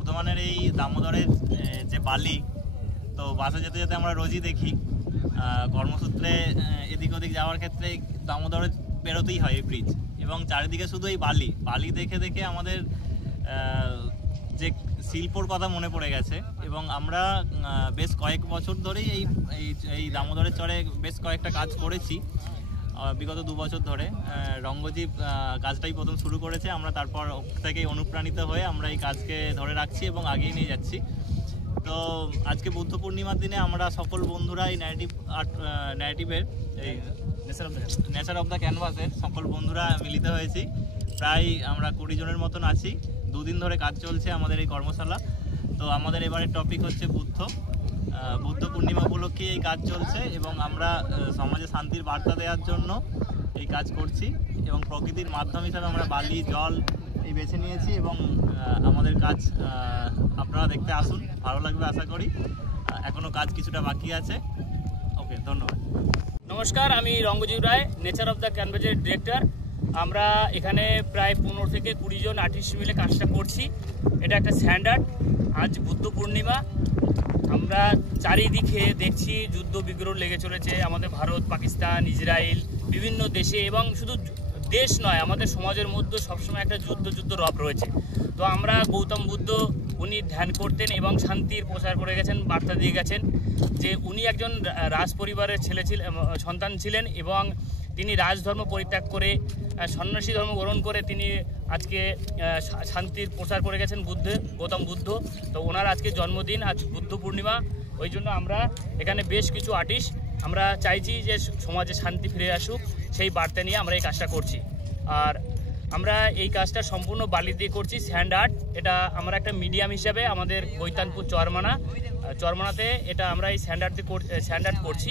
বর্ধমানের এই দামোদরের যে বালি, তো বাসে যেতে যেতে আমরা রোজই দেখি কর্মসূত্রে এদিক ওদিক যাওয়ার ক্ষেত্রে দামোদরে পেরোতেই হয় এই ব্রিজ, এবং চারিদিকে শুধু এই বালি দেখে দেখে আমাদের যে শিল্পর কথা মনে পড়ে গেছে। এবং আমরা বেশ কয়েক বছর ধরেই এই দামোদরের চরে বেশ কয়েকটা কাজ করেছি। বিগত 2 বছর ধরে রঙ্গজীব কাজটাই প্রথম শুরু করেছে, আমরা তারপর থেকেই অনুপ্রাণিত হয়ে আমরা এই কাজকে ধরে রাখছি এবং আগিয়ে নিয়ে যাচ্ছি। তো আজকে বুদ্ধ পূর্ণিমার দিনে আমরা সকল বন্ধুরা এই ন্যারেটিভের এই নেচার অফ দ্য ক্যানভাসের সকল বন্ধুরা মিলিত হয়েছি। প্রায় আমরা 20 জনের মতন আছি। 2 দিন ধরে কাজ চলছে আমাদের এই কর্মশালা। তো আমাদের এবারের টপিক হচ্ছে বুদ্ধ পূর্ণিমা উপলক্ষে এই কাজ চলছে, এবং আমরা সমাজে শান্তির বার্তা দেওয়ার জন্য এই কাজ করছি। এবং প্রকৃতির মাধ্যম হিসাবে আমরা বালি, জল এই বেছে নিয়েছি, এবং আমাদের কাজ আপনারা দেখতে আসুন, ভালো লাগবে আশা করি। এখনও কাজ কিছুটা বাকি আছে। ওকে, ধন্যবাদ। নমস্কার, আমি রঙ্গজীব রায়, নেচার অফ দ্য ক্যানভাসের ডিরেক্টর। আমরা এখানে প্রায় 15 থেকে 20 জন আর্টিস্ট মিলে কাজটা করছি। এটা একটা স্ট্যান্ডার্ড। আজ বুদ্ধ পূর্ণিমা, আমরা চারিদিকে দেখছি যুদ্ধ বিগ্রহ লেগে চলেছে আমাদের ভারত, পাকিস্তান, ইসরায়েল, বিভিন্ন দেশে। এবং শুধু দেশ নয়, আমাদের সমাজের মধ্যে সবসময় একটা যুদ্ধ রব রয়েছে। তো আমরা গৌতম বুদ্ধ উনি ধ্যান করতেন এবং শান্তির প্রচার করে গেছেন, বার্তা দিয়ে গেছেন যে উনি একজন রাজ পরিবারের সন্তান ছিলেন, এবং তিনি রাজধর্ম পরিত্যাগ করে সন্ন্যাসী ধর্ম গ্রহণ করে তিনি আজকে শান্তির প্রচার করে গেছেন গৌতম বুদ্ধ। তো ওনার আজকে জন্মদিন, আজ বুদ্ধ পূর্ণিমা। ওই জন্য আমরা এখানে বেশ কিছু আর্টিস্ট আমরা চাইছি যে সমাজে শান্তি ফিরে আসুক, সেই বার্তা নিয়ে আমরা এই কাজটা করছি। আর আমরা এই কাজটা সম্পূর্ণ বালি দিয়ে করছি, স্যান্ড আর্ট। এটা আমরা একটা মিডিয়াম হিসাবে আমাদের গৈতানপুর চরমানাতে এটা আমরা এই স্যান্ড আর্ট করছি।